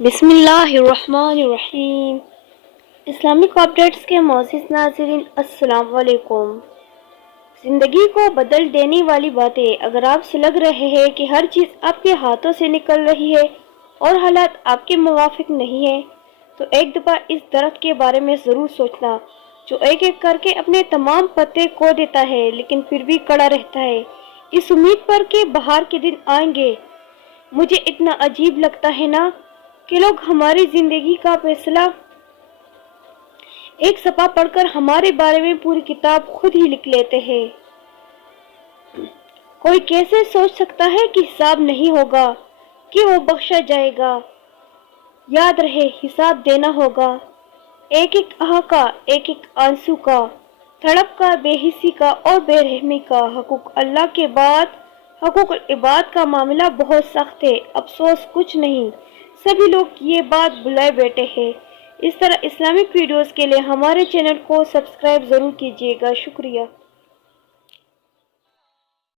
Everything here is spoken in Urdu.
بسم اللہ الرحمن الرحیم۔ اسلامک اپڈیٹس کے معزز ناظرین، السلام علیکم۔ زندگی کو بدل دینے والی باتیں۔ اگر آپ سے لگ رہے ہیں کہ ہر چیز آپ کے ہاتھوں سے نکل رہی ہے اور حالات آپ کے موافق نہیں ہیں، تو ایک دفعہ اس درخت کے بارے میں ضرور سوچنا، جو ایک ایک کر کے اپنے تمام پتے کھو دیتا ہے لیکن پھر بھی کڑا رہتا ہے، اس امید پر کہ بہار کے دن آئیں گے۔ مجھے اتنا عجیب لگتا ہے نا کہ لوگ ہماری زندگی کا فیصلہ ایک صفحہ پڑھ کر ہمارے بارے میں پوری کتاب خود ہی لکھ لیتے ہیں۔ کوئی کیسے سوچ سکتا ہے کہ حساب نہیں ہوگا، کہ وہ بخشا جائے گا؟ یاد رہے، حساب دینا ہوگا، ایک ایک آہ کا، ایک ایک آنسو کا، تڑپ کا، بے حسی کا اور بے رحمی کا۔ حقوق اللہ کے بعد حقوق العباد کا معاملہ بہت سخت ہے، افسوس کچھ نہیں، سبھی لوگ یہ بات بھلائے بیٹھے ہیں۔ اس طرح اسلامک ویڈیوز کے لیے ہمارے چینل کو سبسکرائب ضرور کیجیے گا۔ شکریہ۔